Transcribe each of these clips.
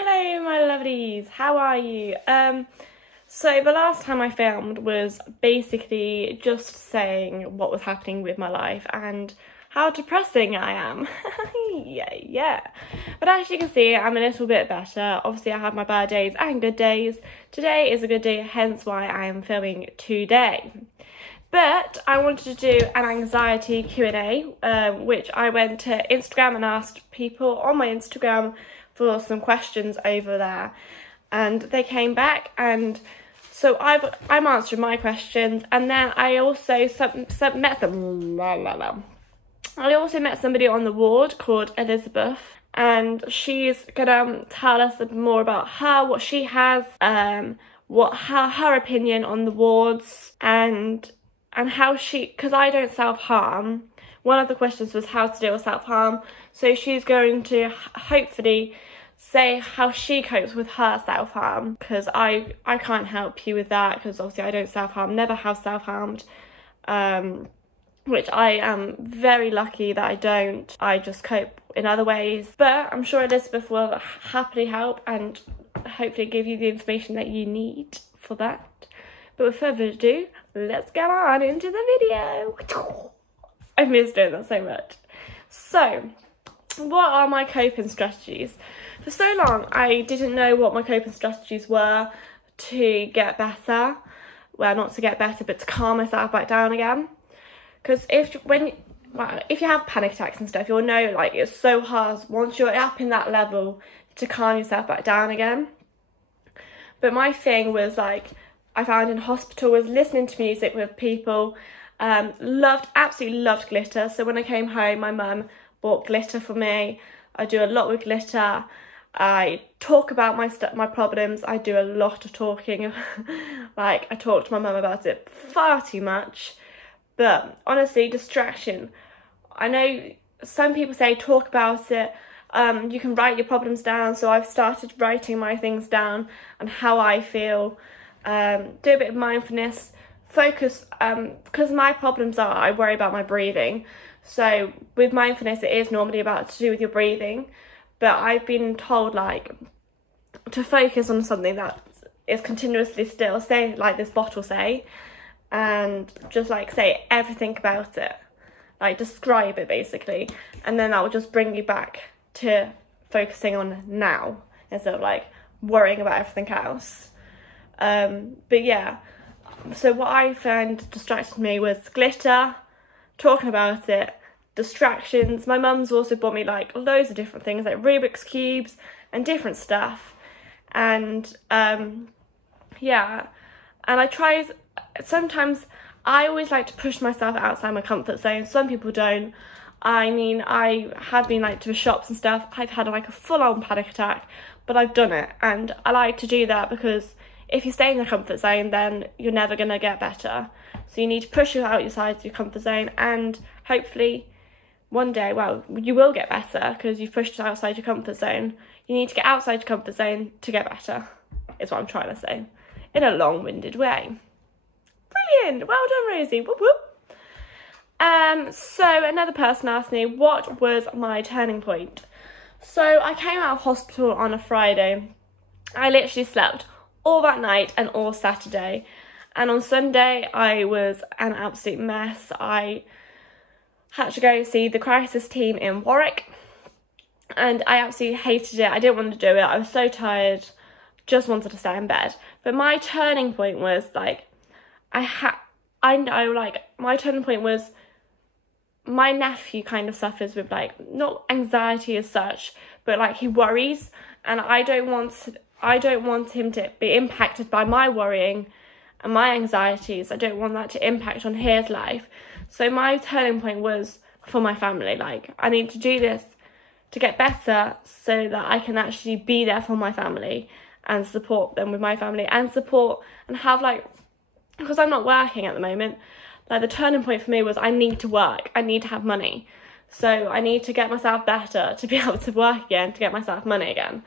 Hello my lovelies, how are you? So the last time I filmed was basically just saying what was happening with my life and how depressing I am. yeah. But as you can see, I'm a little bit better. Obviously I have my bad days and good days. Today is a good day, hence why I am filming today. But I wanted to do an anxiety Q&A, which I went to Instagram and asked people on my Instagram for some questions over there, and they came back, and so I'm answering my questions, and then I also met somebody on the ward called Elizabeth, and she's gonna tell us a bit more about her, what she has, what her opinion on the wards, and how she, because I don't self-harm. One of the questions was how to deal with self-harm, so she's going to hopefully say how she copes with her self-harm, because I can't help you with that, because obviously I don't self-harm, never have self-harmed, which I am very lucky that I don't. I just cope in other ways, but I'm sure Elizabeth will happily help and hopefully give you the information that you need for that. But with further ado, let's get on into the video. I've missed doing that so much. So, what are my coping strategies? For so long, I didn't know what my coping strategies were to get better. Well, not to get better, but to calm myself back down again. Because if you have panic attacks and stuff, you'll know, like, it's so hard once you're up in that level to calm yourself back down again. But my thing was, like, I found in hospital was listening to music with people. Absolutely loved glitter. So when I came home, my mum bought glitter for me. I do a lot with glitter. I talk about my problems. I do a lot of talking. Like, I talk to my mum about it far too much. But honestly, distraction. I know some people say talk about it. You can write your problems down. So I've started writing my things down and how I feel. Do a bit of mindfulness. Focus, because my problems are, I worry about my breathing. So with mindfulness, it is normally about to do with your breathing. But I've been told, like, to focus on something that is continuously still, say, like this bottle, say, and just, like, say everything about it. Like, describe it, basically. And then that will just bring you back to focusing on now, instead of, like, worrying about everything else. But yeah, so what I found distracted me was glitter, talking about it, distractions. My mum's also bought me, like, loads of different things, like Rubik's cubes and different stuff, and yeah, and I try, sometimes I always like to push myself outside my comfort zone. Some people don't. I mean, I have been, like, to the shops and stuff. I've had, like, a full-on panic attack, but I've done it, and I like to do that because if you stay in your comfort zone, then you're never going to get better. So you need to push you outside your comfort zone, and hopefully one day, well, you will get better because you've pushed outside your comfort zone. You need to get outside your comfort zone to get better, is what I'm trying to say, in a long-winded way. Brilliant! Well done, Rosie. Whoop whoop. So another person asked me, what was my turning point? So I came out of hospital on a Friday. I literally slept all that night and all Saturday, and on Sunday I was an absolute mess. I had to go see the crisis team in Warwick, and I absolutely hated it. I didn't want to do it. I was so tired, just wanted to stay in bed. But my turning point was, like, my turning point was my nephew kind of suffers with, like, not anxiety as such, but, like, he worries, and I don't want him to be impacted by my worrying and my anxieties. I don't want that to impact on his life. So my turning point was for my family. Like, I need to do this to get better so that I can actually be there for my family and support them with my family and support and have, like, because I'm not working at the moment, like, the turning point for me was I need to work. I need to have money. So I need to get myself better to be able to work again, to get myself money again.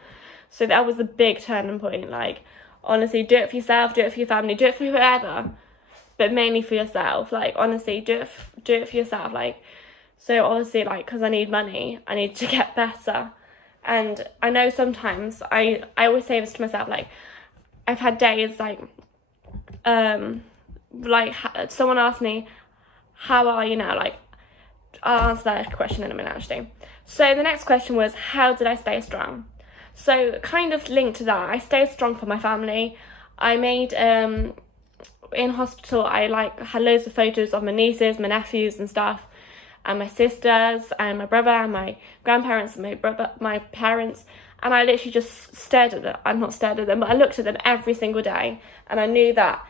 So that was the big turning point. Like, honestly, do it for yourself, do it for your family, do it for whoever, but mainly for yourself. Like, honestly, do it for yourself. Like, so obviously, like, because I need money, I need to get better. And I know sometimes I always say this to myself, like, I've had days like someone asked me, how are you now? Like, I'll answer that question in a minute actually. So the next question was, how did I stay strong? So kind of linked to that, I stayed strong for my family. I made in hospital, I had loads of photos of my nieces, my nephews and stuff, and my sisters and my brother and my grandparents and my parents, and I literally just stared at them. I'm not stared at them, but I looked at them every single day, and I knew that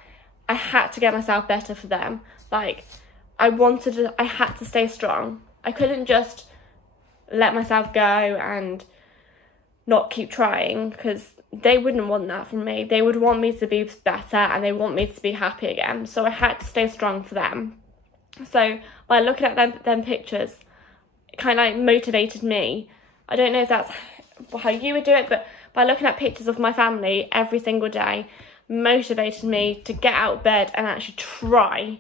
I had to get myself better for them. Like, I had to stay strong. I couldn't just let myself go and not keep trying, because they wouldn't want that from me. They would want me to be better, and they want me to be happy again. So I had to stay strong for them. So by looking at them pictures, it kind of like motivated me. I don't know if that's how you would do it, but by looking at pictures of my family every single day motivated me to get out of bed and actually try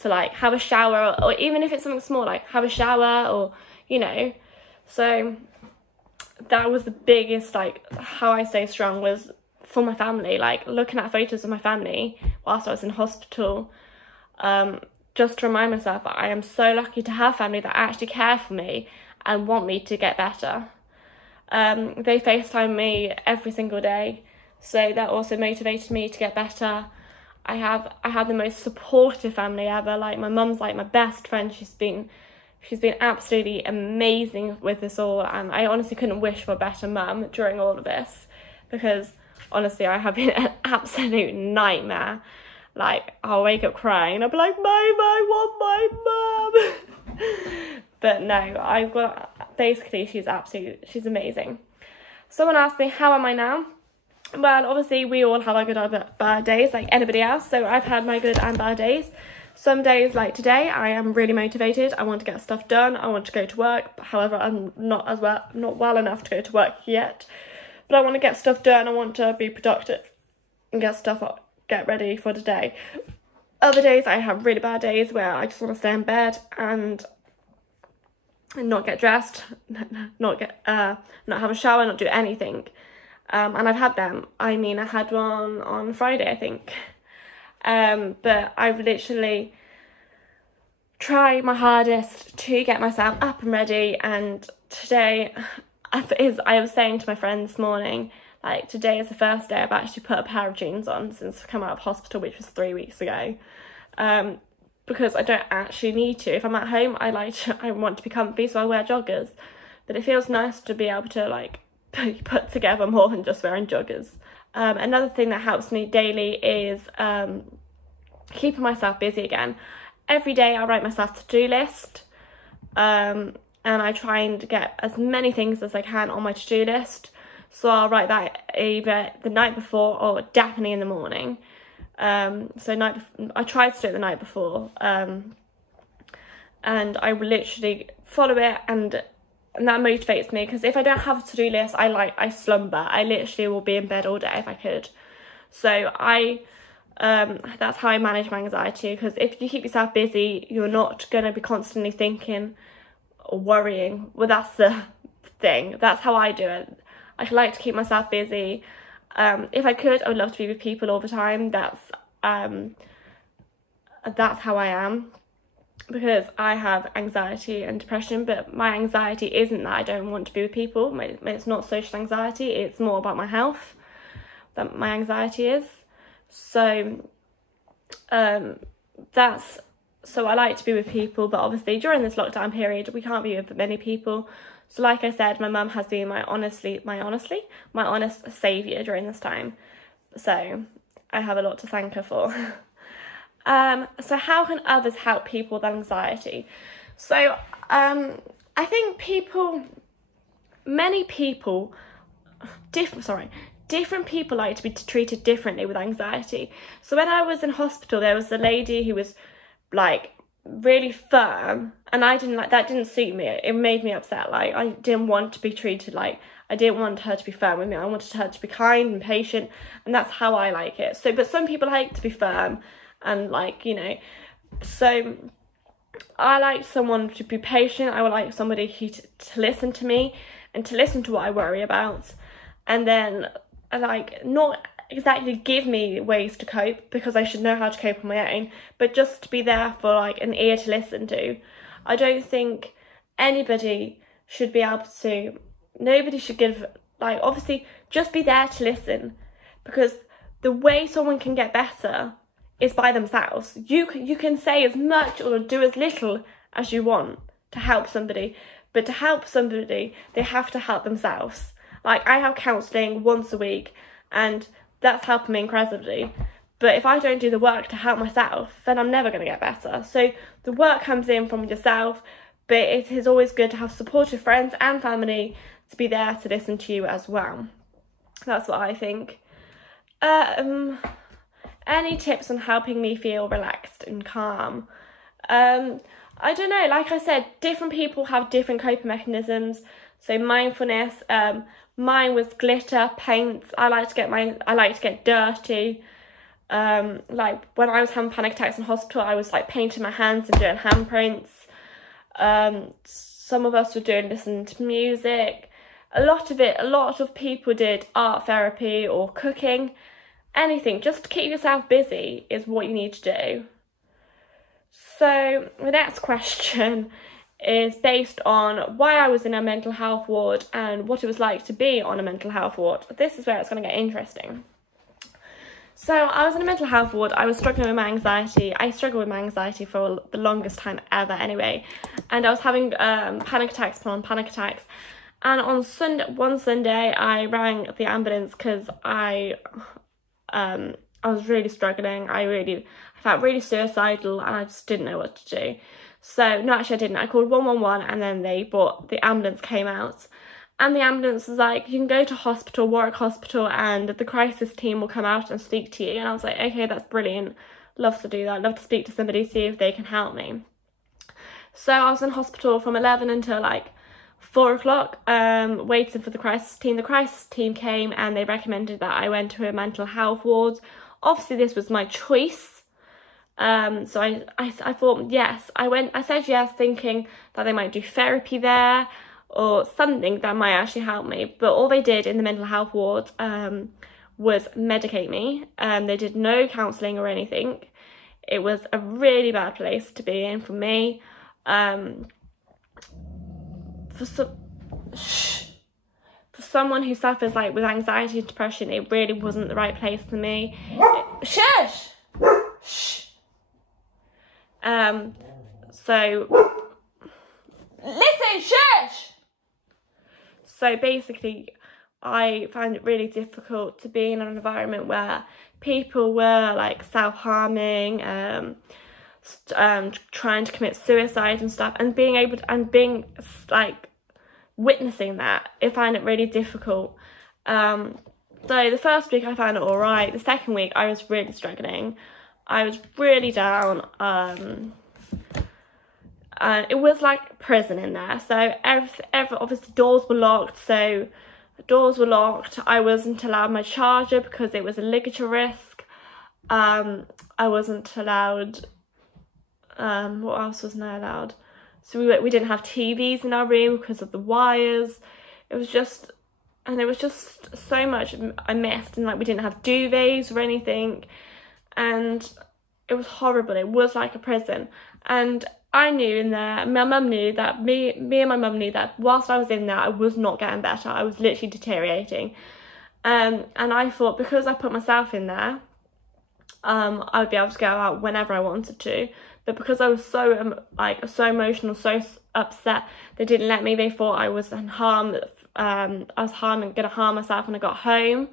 to like have a shower, or even if it's something small, like have a shower, or you know. So that was the biggest, like, how I stay strong was for my family, like looking at photos of my family whilst I was in hospital, just to remind myself that I am so lucky to have family that actually care for me and want me to get better. They FaceTime me every single day, so that also motivated me to get better. I have the most supportive family ever. Like, my mum's like my best friend. She's been absolutely amazing with this all, and I honestly couldn't wish for a better mum during all of this, because honestly I have been an absolute nightmare. Like, I'll wake up crying, I'll be like, Mum, I want my mum. But no, basically she's amazing. Someone asked me, how am I now? Well, obviously we all have our good and bad days like anybody else, so I've had my good and bad days. Some days, like today, I am really motivated. I want to get stuff done. I want to go to work. However, I'm not well enough to go to work yet. But I want to get stuff done. I want to be productive and get ready for the day. Other days, I have really bad days where I just want to stay in bed and not get dressed, not have a shower, not do anything. And I've had them. I mean, I had one on Friday, I think. But I've literally tried my hardest to get myself up and ready, and today I was saying to my friend this morning, like, today is the first day I've actually put a pair of jeans on since I've come out of hospital, which was 3 weeks ago, because I don't actually need to. If I'm at home, I want to be comfy, so I wear joggers, but it feels nice to be able to like put together more than just wearing joggers. Another thing that helps me daily is keeping myself busy again. Every day I write myself a to-do list, and I try and get as many things as I can on my to-do list. So I'll write that either the night before or definitely in the morning. So I try to do it the night before, and I will literally follow it, and that motivates me, because if I don't have a to-do list, I slumber. I literally will be in bed all day if I could. So that's how I manage my anxiety, because if you keep yourself busy, you're not going to be constantly thinking or worrying. Well, that's the thing. That's how I do it. I like to keep myself busy. If I could, I would love to be with people all the time. That's how I am, because I have anxiety and depression, but my anxiety isn't that I don't want to be with people. It's not social anxiety, it's more about my health that my anxiety is. So so I like to be with people, but obviously during this lockdown period we can't be with many people. So like I said, my mum has been my honest saviour during this time, so I have a lot to thank her for. So how can others help people with anxiety? So I think different people like to be treated differently with anxiety. So when I was in hospital, there was a lady who was like really firm, and that didn't suit me. It made me upset. Like, I didn't want to be treated like, I didn't want her to be firm with me. I wanted her to be kind and patient, and that's how I like it. So, but some people like to be firm and like, you know, so I like someone to be patient. I would like somebody to listen to me and to listen to what I worry about, and then like not exactly give me ways to cope, because I should know how to cope on my own, but just to be there for like an ear to listen to. I don't think anybody should be able to, nobody should give, like, obviously just be there to listen, because the way someone can get better is by themselves. You can say as much or do as little as you want to help somebody, but to help somebody, they have to help themselves. Like, I have counselling once a week, and that's helping me incredibly. But if I don't do the work to help myself, then I'm never going to get better. So the work comes in from yourself, but it is always good to have supportive friends and family to be there to listen to you as well. That's what I think. Any tips on helping me feel relaxed and calm? I don't know, like I said, different people have different coping mechanisms. So mindfulness, mine was glitter, paints. I like to get dirty. Like when I was having panic attacks in hospital, I was like painting my hands and doing handprints. Some of us were listening to music. A lot of people did art therapy or cooking. Anything, just to keep yourself busy is what you need to do. So the next question is based on why I was in a mental health ward and what it was like to be on a mental health ward. This is where it's going to get interesting. So I was in a mental health ward. I was struggling with my anxiety. I struggled with my anxiety for the longest time ever anyway. And I was having panic attacks upon panic attacks. And on one Sunday, I rang the ambulance because I was really struggling. I felt really suicidal, and I just didn't know what to do. So, no, actually I didn't. I called 111, and then the ambulance came out. And the ambulance was like, you can go to Warwick Hospital, and the crisis team will come out and speak to you. And I was like, okay, that's brilliant. Love to do that. Love to speak to somebody, see if they can help me. So I was in hospital from 11 until like 4 o'clock, waiting for the crisis team. The crisis team came and they recommended that I went to a mental health ward. Obviously, this was my choice. So I thought yes. I said yes, thinking that they might do therapy there or something that might actually help me. But all they did in the mental health ward was medicate me. They did no counselling or anything. It was a really bad place to be in for me. For someone who suffers like with anxiety and depression, it really wasn't the right place for me. Shush! Shh! So listen, shush! So basically, I found it really difficult to be in an environment where people were like self-harming, trying to commit suicide and stuff, and being like witnessing that. I find it really difficult. So the first week I found it all right. The second week I was really struggling. I was really down. It was like prison in there. So obviously doors were locked. I wasn't allowed my charger because it was a ligature risk. I wasn't allowed. What else wasn't I allowed? So we didn't have TVs in our room because of the wires. It was just so much I missed, and like we didn't have duvets or anything, and it was horrible. It was like a prison, and I knew in there, my mum knew that, me and my mum knew that whilst I was in there, I was not getting better. I was literally deteriorating, and I thought because I put myself in there, I would be able to go out whenever I wanted to. But because I was so emotional, so upset, they didn't let me. They thought I was gonna harm myself when I got home.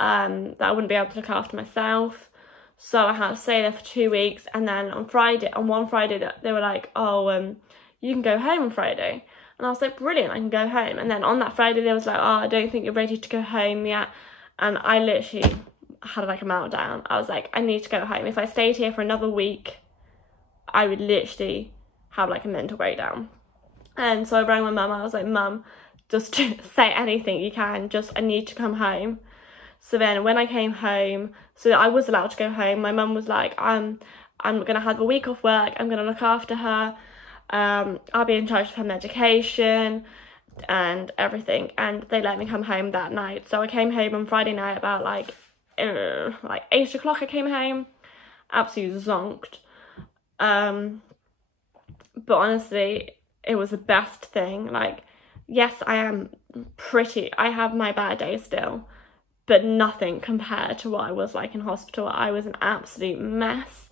That I wouldn't be able to look after myself. So I had to stay there for 2 weeks, and then on one Friday, they were like, "Oh, you can go home on Friday," and I was like, "Brilliant, I can go home." And then on that Friday, they was like, "Oh, I don't think you're ready to go home yet," and I literally had like a meltdown. I was like, "I need to go home. If I stayed here for another week, I would literally have like a mental breakdown." And so I rang my mum. I was like, "Mum, just say anything you can. I need to come home." So then when I came home, so I was allowed to go home, my mum was like, I'm going to have a week off work. I'm going to look after her. I'll be in charge of her medication. and everything, and they let me come home that night. So I came home on Friday night about like 8 o'clock. I came home absolutely zonked, but honestly it was the best thing. Like, yes, I have my bad days still, but nothing compared to what I was like in hospital. I was an absolute mess.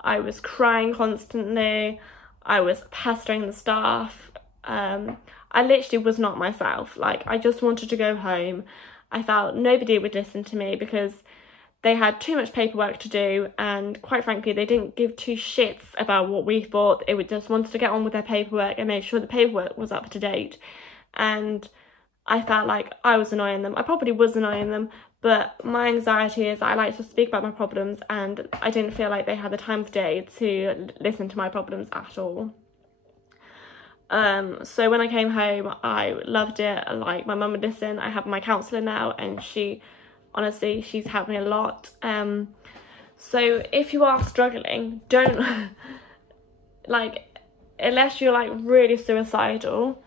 I was crying constantly. I was pestering the staff. I literally was not myself. Like, I just wanted to go home. I felt nobody would listen to me because they had too much paperwork to do, and quite frankly, they didn't give two shits about what we thought. They would just wanted to get on with their paperwork and make sure the paperwork was up to date. And I felt like I was annoying them. I probably was annoying them, but my anxiety is I like to speak about my problems, and I didn't feel like they had the time of day to listen to my problems at all. So when I came home, I loved it. Like, my mum would listen. I have my counsellor now, and honestly, she's helped me a lot. So if you are struggling, don't, like, unless you're like really suicidal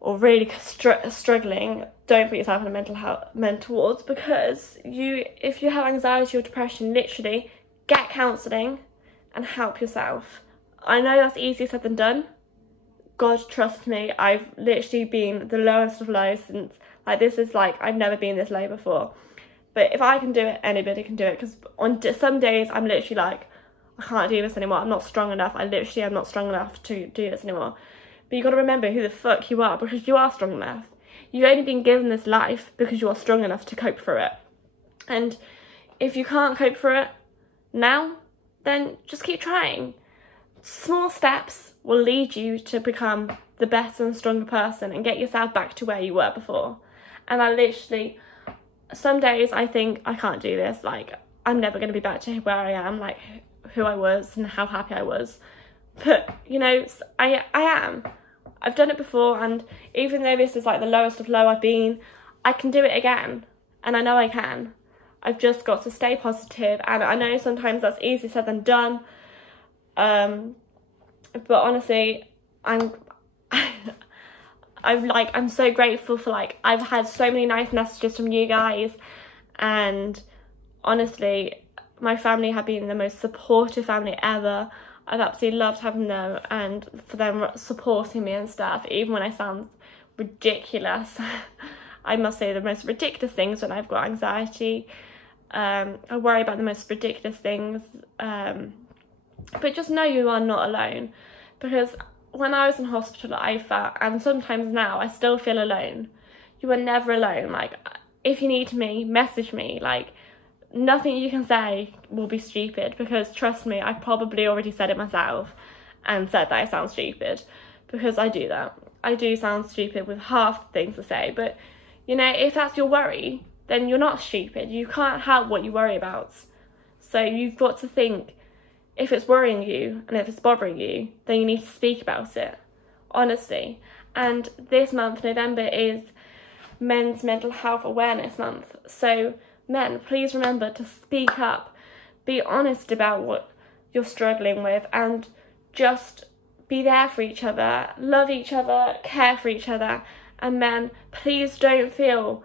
or really struggling, don't put yourself in a mental wards, because if you have anxiety or depression, literally get counselling and help yourself. I know that's easier said than done. God, trust me, I've literally been the lowest of lows since, like, this is like, I've never been this low before. But if I can do it, anybody can do it, because on some days I'm literally like, I can't do this anymore. I'm not strong enough. I literally am not strong enough to do this anymore. But you got to remember who the fuck you are, because you are strong enough. You've only been given this life because you are strong enough to cope through it. And if you can't cope through it now, then just keep trying. Small steps will lead you to become the better and stronger person and get yourself back to where you were before. And I literally, some days I think I can't do this, like, I'm never going to be back to where I am, like who I was and how happy I was. But, you know, I am. I've done it before, and even though this is like the lowest of low I've been, I can do it again, and I know I can. I've just got to stay positive, and I know sometimes that's easier said than done. But honestly, I'm so grateful for, like, I've had so many nice messages from you guys, and honestly, my family have been the most supportive family ever. I've absolutely loved having them, and for them supporting me and stuff, even when I sound ridiculous. I must say the most ridiculous things when I've got anxiety. I worry about the most ridiculous things. But just know you are not alone, because when I was in hospital, I felt, and sometimes now, I still feel alone. You are never alone. Like, if you need me, message me. Like, nothing you can say will be stupid, because trust me, I've probably already said it myself and said that I sound stupid, because I do that. I do sound stupid with half the things to say, but, you know, if that's your worry, then you're not stupid. You can't help what you worry about. So you've got to think, if it's worrying you and if it's bothering you, then you need to speak about it, honestly. And this month, November, is Men's Mental Health Awareness Month. So men, please remember to speak up, be honest about what you're struggling with, and just be there for each other, love each other, care for each other. And men, please don't feel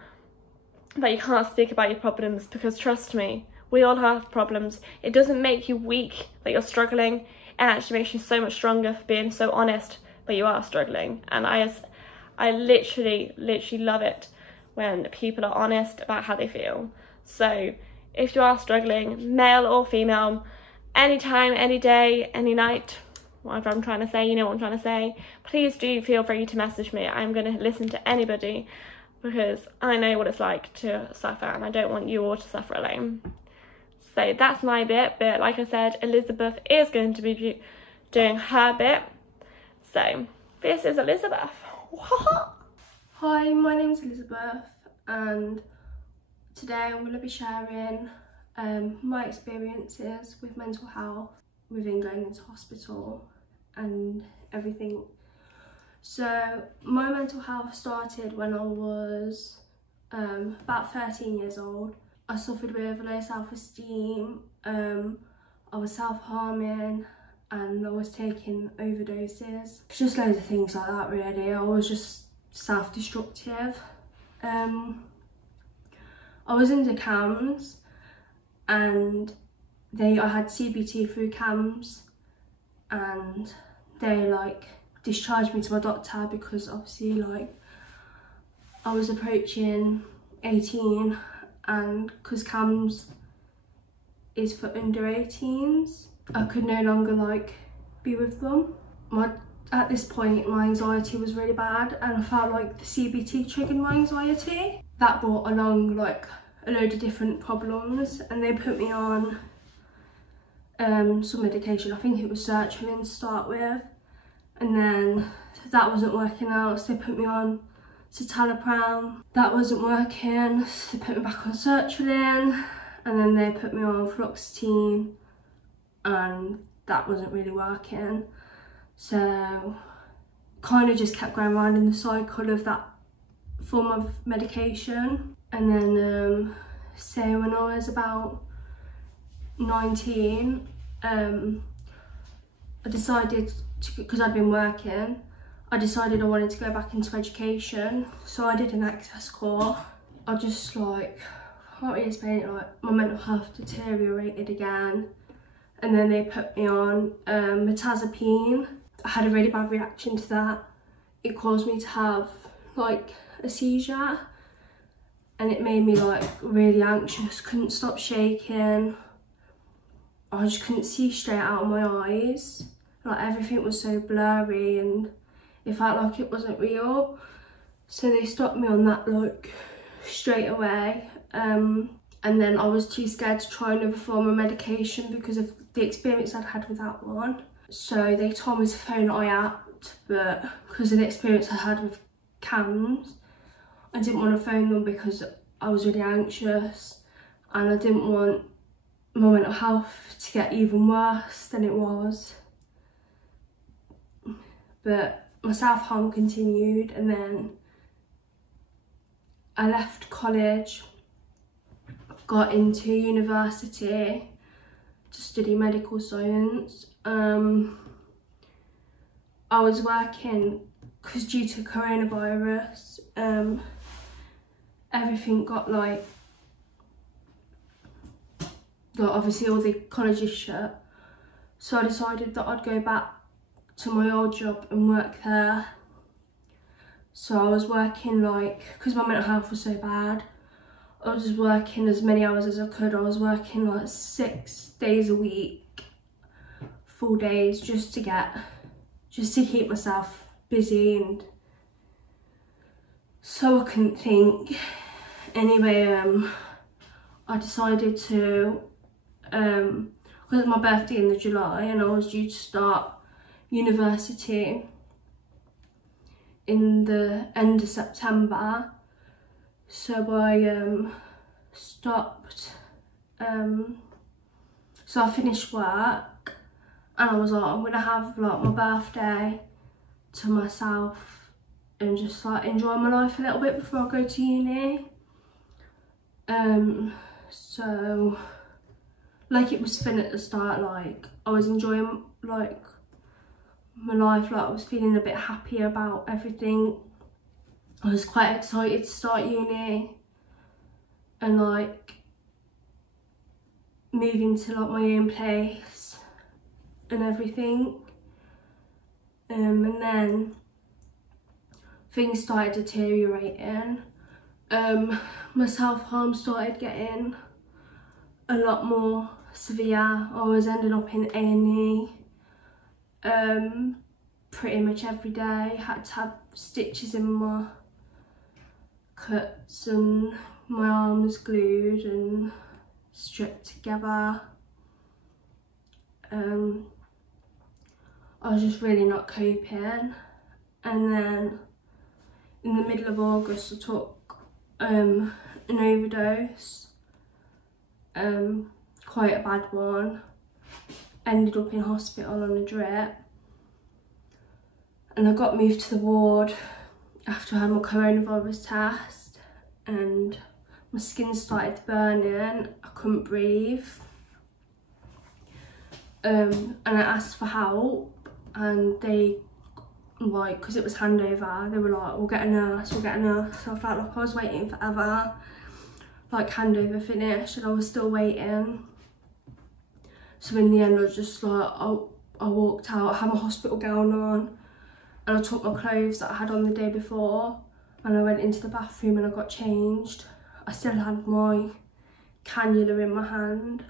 that you can't speak about your problems, because trust me, we all have problems. It doesn't make you weak that you're struggling. It actually makes you so much stronger for being so honest that you are struggling. And I literally love it when people are honest about how they feel. So if you are struggling, male or female, anytime, any day, any night, whatever I'm trying to say, you know what I'm trying to say, please do feel free to message me. I'm going to listen to anybody, because I know what it's like to suffer, and I don't want you all to suffer alone. So that's my bit, but like I said, Elizabeth is going to be doing her bit. So this is Elizabeth. Hi, my name's Elizabeth, and today I'm going to be sharing my experiences with mental health, within going into hospital and everything. So my mental health started when I was about 13 years old. I suffered with low self-esteem, I was self-harming, and I was taking overdoses. Just loads of things like that really. I was just self-destructive. I was into CAMS, and I had CBT through CAMS, and they like discharged me to my doctor because obviously like I was approaching 18, and because CAMS is for under 18s, I could no longer like be with them. At this point my anxiety was really bad, and I felt like the CBT triggered my anxiety. That brought along like a load of different problems, and they put me on some medication. I think it was sertraline to start with, and then that wasn't working out, so they put me on citalopram. That wasn't working, so they put me back on sertraline, and then they put me on fluoxetine, and that wasn't really working. So kind of just kept going around in the cycle of that form of medication. And then say when I was about 19, I decided to, because I'd been working, I decided I wanted to go back into education. So I did an access course. I just like, I can't really explain it, like my mental health deteriorated again. And then they put me on mirtazapine. I had a really bad reaction to that. It caused me to have like a seizure, and it made me like really anxious, couldn't stop shaking. I just couldn't see straight out of my eyes. Like everything was so blurry and it felt like it wasn't real. So they stopped me on that like straight away. And then I was too scared to try another form of medication because of the experience I'd had with that one. So they told me to phone IAPT, but because of the experience I had with CAMS, I didn't want to phone them because I was really anxious, and I didn't want my mental health to get even worse than it was. But my self-harm continued, and then I left college, got into university to study medical science. I was working, because due to coronavirus, everything got like obviously all the colleges shut. So I decided that I'd go back to my old job and work there. So I was working like, because my mental health was so bad, I was just working as many hours as I could. I was working like 6 days a week, full days, just to keep myself busy, and so I couldn't think. Anyway, I decided to, because it's my birthday in the July and I was due to start university in the end of September, so I stopped. So I finished work and I was like, I'm gonna have like my birthday to myself and just like enjoy my life a little bit before I go to uni. So like it was fun at the start, like I was enjoying like my life, like I was feeling a bit happy about everything. I was quite excited to start uni and like moving to like my own place and everything. And then things started deteriorating. My self-harm started getting a lot more severe. I was ending up in A&E pretty much every day. Had to have stitches in my cuts and my arms glued and stripped together. I was just really not coping. And then in the middle of August I took an overdose, quite a bad one. Ended up in hospital on a drip, and I got moved to the ward after I had my coronavirus test, and my skin started burning. I couldn't breathe. and I asked for help, and they, like, because it was handover, they were like, we'll get a nurse. So I felt like I was waiting forever, like handover finished and I was still waiting. So in the end I was just like, I walked out, I had my hospital gown on, and I took my clothes that I had on the day before, and I went into the bathroom and I got changed. I still had my cannula in my hand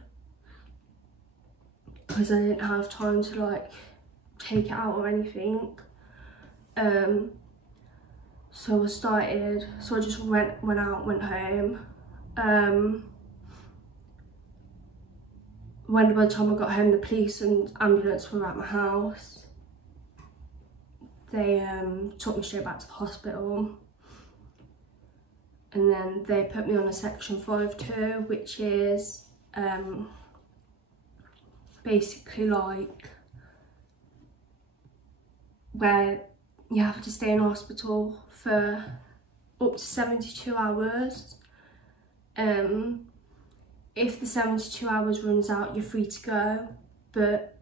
because I didn't have time to like take it out or anything. So I just went out, went home. By the time I got home, the police and ambulance were at my house. They took me straight back to the hospital, and then they put me on a section 5-2, which is basically like where you have to stay in hospital for up to 72 hours. If the 72 hours runs out, you're free to go, but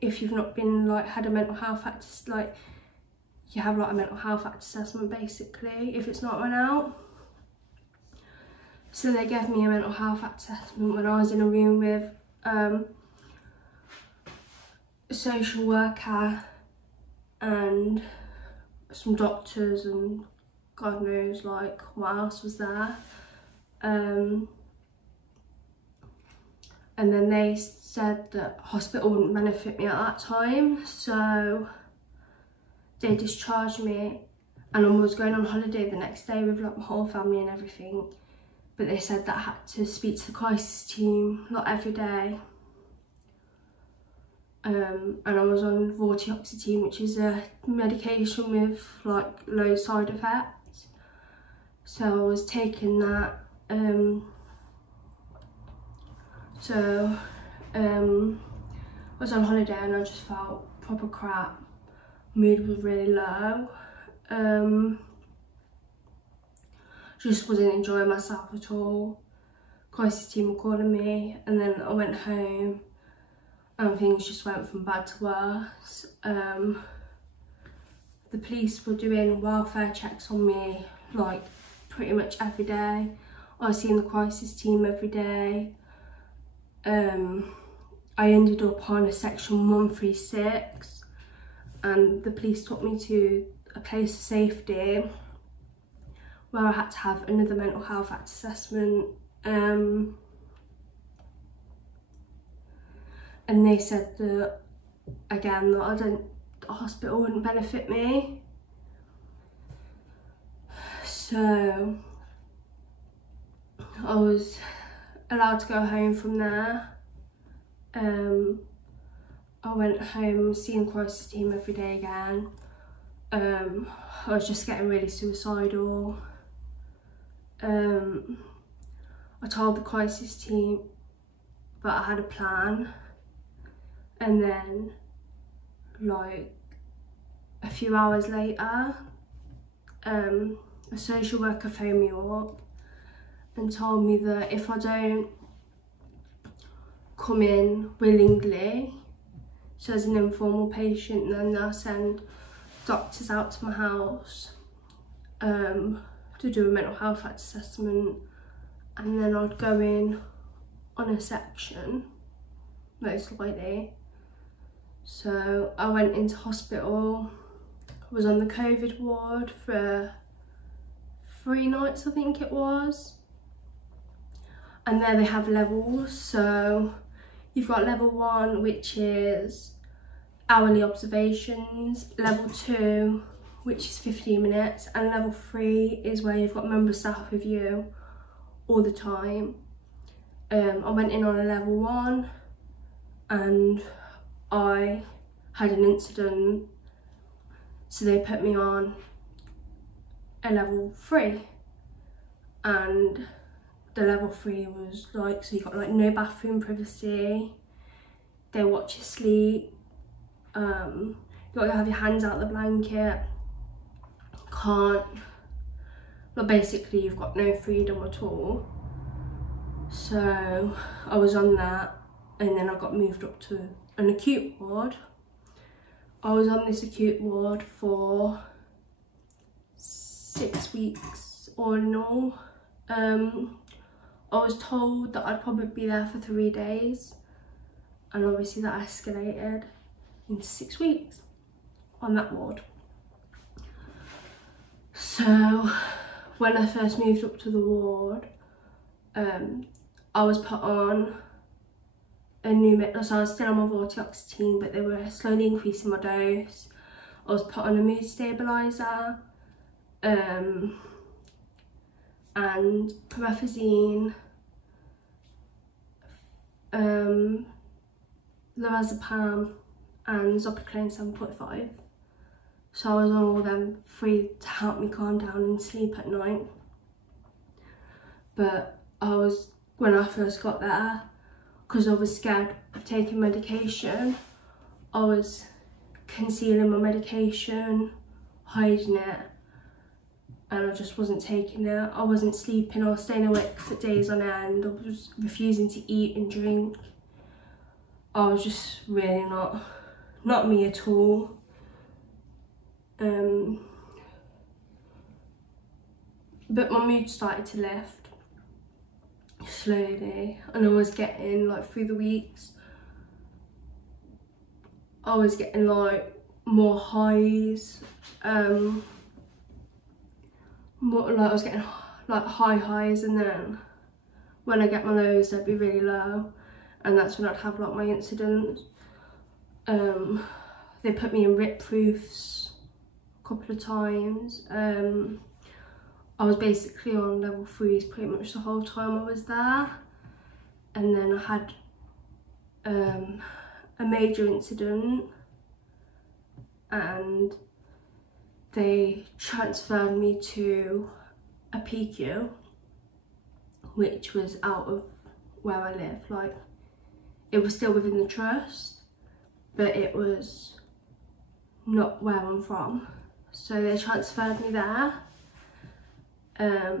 if you've not been like had a mental health act, like you have like a mental health act assessment basically if it's not run out. So they gave me a mental health act assessment when I was in a room with a social worker and some doctors and God knows like what else was there. And then they said that hospital wouldn't benefit me at that time, so they discharged me, and I was going on holiday the next day with like my whole family and everything, but they said that I had to speak to the crisis team like every day. And I was on vortioxetine, which is a medication with like low side effects, so I was taking that. I was on holiday and I just felt proper crap. Mood was really low. Just wasn't enjoying myself at all. Crisis team were calling me, and then I went home and things just went from bad to worse. The police were doing welfare checks on me like pretty much every day. I was seeing the crisis team every day. I ended up on a section 136, and the police took me to a place of safety where I had to have another mental health act assessment. And they said that again that the hospital wouldn't benefit me. So I was allowed to go home from there. I went home seeing the crisis team every day again. I was just getting really suicidal. I told the crisis team that I had a plan, and then like a few hours later a social worker phoned me up and told me that if I don't come in willingly, so as an informal patient, then they'll send doctors out to my house to do a mental health act assessment, and then I'd go in on a section, most likely. So I went into hospital, was on the COVID ward for 3 nights, I think it was. And there they have levels, so you've got level 1, which is hourly observations, level 2, which is 15 minutes, and level 3 is where you've got member staff with you all the time. I went in on a level 1 and I had an incident, so they put me on a level 3, and the level 3 was like, so you got like no bathroom privacy, they watch you sleep, you got to have your hands out the blanket, can't, but basically you've got no freedom at all. So I was on that. and then I got moved up to an acute ward. I was on this acute ward for 6 weeks all in all. I was told that I'd probably be there for 3 days, and obviously that escalated into 6 weeks on that ward. So when I first moved up to the ward, I was put on a new so I was still on my vortioxetine, but they were slowly increasing my dose. I was put on a mood stabiliser, and promethazine, lorazepam and zopiclone 7.5. So I was on all them 3 to help me calm down and sleep at night. But when I first got there, because I was scared of taking medication, I was concealing my medication, hiding it, and I just wasn't taking it. I wasn't sleeping or staying awake for days on end. I was refusing to eat and drink. I was just really not me at all. But my mood started to lift slowly, and I was getting, like, through the weeks, I was getting like more highs, I was getting like high highs, and then when I get my lows they'd be really low, and that's when I'd have like my incidents. They put me in RIP proofs a couple of times. I was basically on level 3s pretty much the whole time I was there, and then I had a major incident, and they transferred me to a PQ, which was out of where I live. Like, it was still within the trust, but it was not where I'm from. So they transferred me there.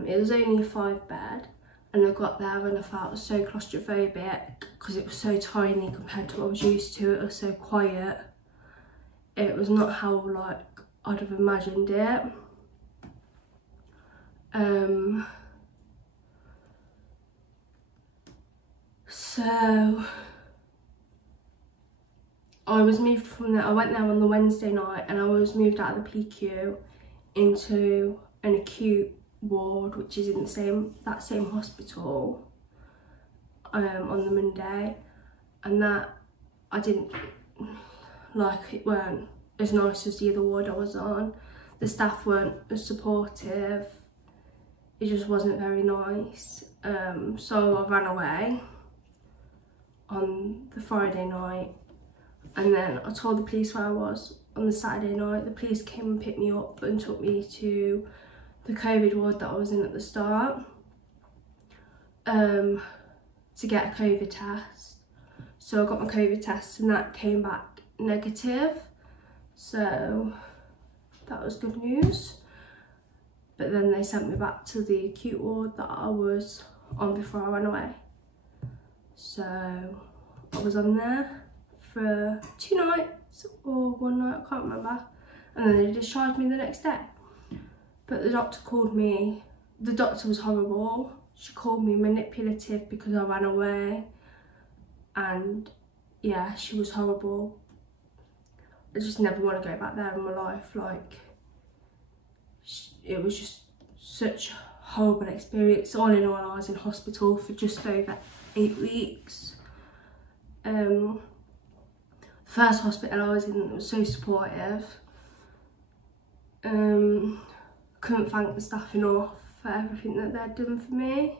It was only a 5-bed, and I got there and I felt so claustrophobic because it was so tiny compared to what I was used to. It was so quiet. It was not how like I'd have imagined it. So I was moved from there. I went there on the Wednesday night, and I was moved out of the PQ into an acute ward, which is in that same hospital, on the Monday, and that I didn't like. It weren't as nice as the other ward I was on. The staff weren't as supportive. It just wasn't very nice. So I ran away on the Friday night, and then I told the police where I was on the Saturday night. The police came and picked me up and took me to the COVID ward that I was in at the start, to get a COVID test. So I got my COVID test, and that came back negative, so that was good news. But then they sent me back to the acute ward that I was on before I ran away. So I was on there for 2 nights or 1 night, I can't remember, and then they discharged me the next day. But the doctor called me, the doctor was horrible. She called me manipulative because I ran away, and yeah, she was horrible. I just never want to go back there in my life. Like, it was just such a horrible experience. All in all, I was in hospital for just over 8 weeks. The first hospital I was in was so supportive. Couldn't thank the staff enough for everything that they'd done for me.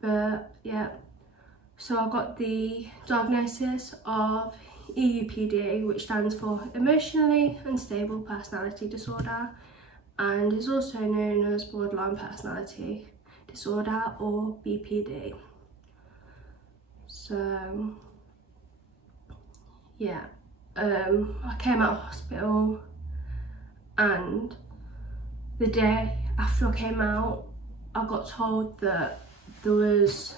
But yeah, so I got the diagnosis of EUPD, which stands for Emotionally Unstable Personality Disorder, and is also known as Borderline Personality Disorder, or BPD. So yeah, I came out of hospital, and the day after I came out, I got told that there was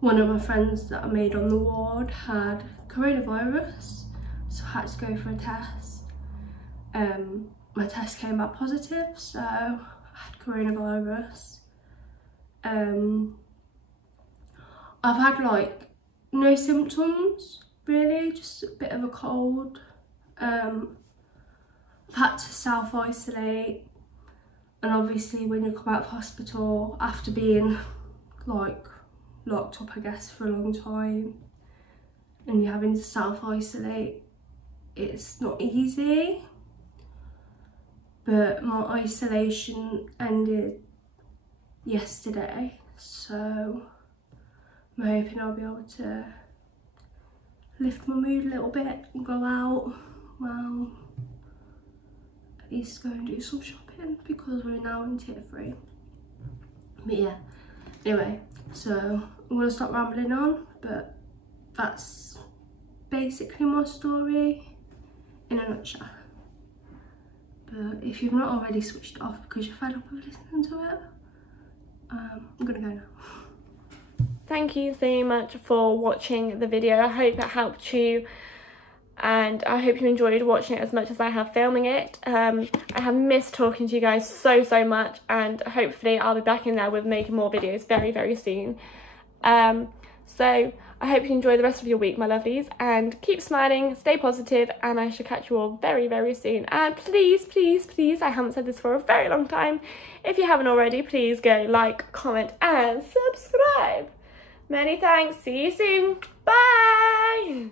one of my friends that I made on the ward had coronavirus, so I had to go for a test. My test came back positive, so I had coronavirus. I've had like no symptoms really, just a bit of a cold. I've had to self-isolate, and obviously when you come out of hospital after being like locked up I guess for a long time and you're having to self-isolate, it's not easy. But my isolation ended yesterday, so I'm hoping I'll be able to lift my mood a little bit and go out, well, at least go and do some shopping because we're now in tier 3. But yeah, anyway, so I'm gonna stop rambling on, but that's basically my story in a nutshell. But if you've not already switched off because you're fed up of listening to it, I'm gonna go now. Thank you so much for watching the video. I hope it helped you, and I hope you enjoyed watching it as much as I have filming it. I have missed talking to you guys so much, and hopefully I'll be back in there with making more videos very soon. So I hope you enjoy the rest of your week, my lovelies, and keep smiling, stay positive, and I shall catch you all very soon. And please, I haven't said this for a very long time, if you haven't already, please go like, comment and subscribe. Many thanks, see you soon, bye!